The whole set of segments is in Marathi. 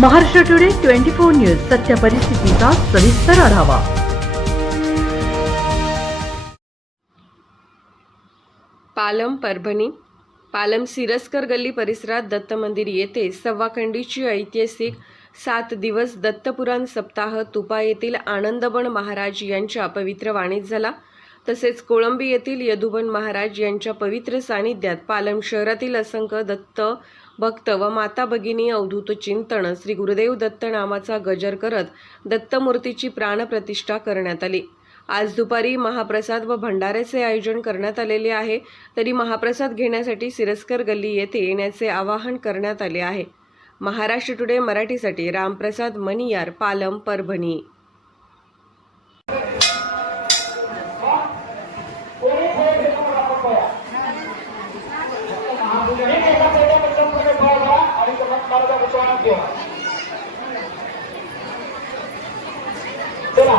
Maharashtra today twenty four news सत्य परिस्थितीचा सविस्तर आढावा. पालम परभणी पालम सिरस्कर गल्ली परिसरात दत्त मंदिर येथे सव्वाखंडीची ऐतिहासिक सात दिवस दत्तपुराण सप्ताह तुपा येथील आनंदबन महाराज यांच्या पवित्र वाणीत झाला. तसेच कोळंबी येथील यदुबन महाराज यांच्या पवित्र सानिध्यात पालम शहरातील असंख्य दत्त भक्त व माता भगिनी अवधूत चिंतन श्री गुरुदेव दत्त नामाचा गजर करत दत्तमूर्तीची प्राणप्रतिष्ठा करण्यात आली. आज दुपारी महाप्रसाद व भंडाऱ्याचे आयोजन करण्यात आलेले आहे. तरी महाप्रसाद घेण्यासाठी सिरस्कर गल्ली येथे येण्याचे आवाहन करण्यात आले आहे. महाराष्ट्र टुडे मराठीसाठी रामप्रसाद मनियार पालम परभणी. चला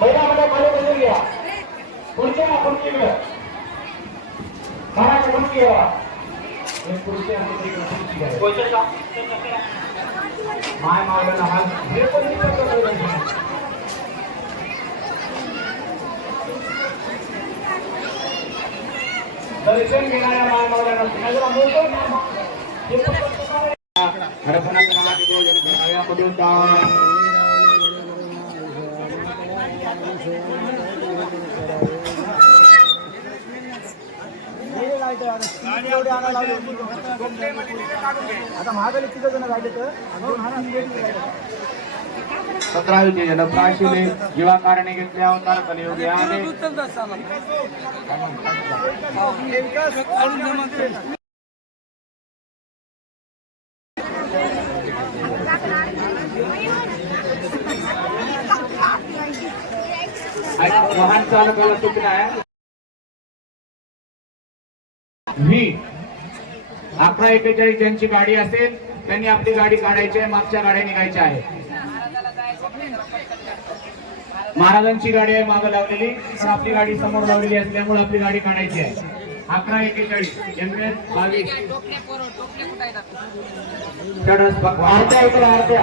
महिलामध्ये खाली बसून घ्या. पुढच्या ना खुर्ची घ्या मराठी खुर्ची घ्या हे पुढच्या. माय मावल्याला हात हे पण. दर्शन घेणाऱ्या माय मावल्याला आता महागाली तिघ जण राहिले तर सतरा युती जलप्राशिले जीवा कारणे घेतल्या अवतार कलियुगे आले वाहन चालकाला सूचना आहे. व्ही अकरा एकेचाळीस ज्यांची गाडी असेल त्यांनी आपली गाडी काढायची आहे मागच्या गाड्या निघायच्या आहे महाराजांची गाडी आहे मागं लावलेली पण आपली गाडी समोर लावलेली असल्यामुळे आपली गाडी काढायची आहे. अकरा एकेचाळीस एमएस बावीस. षडस आरत्या इकडे आरत्या.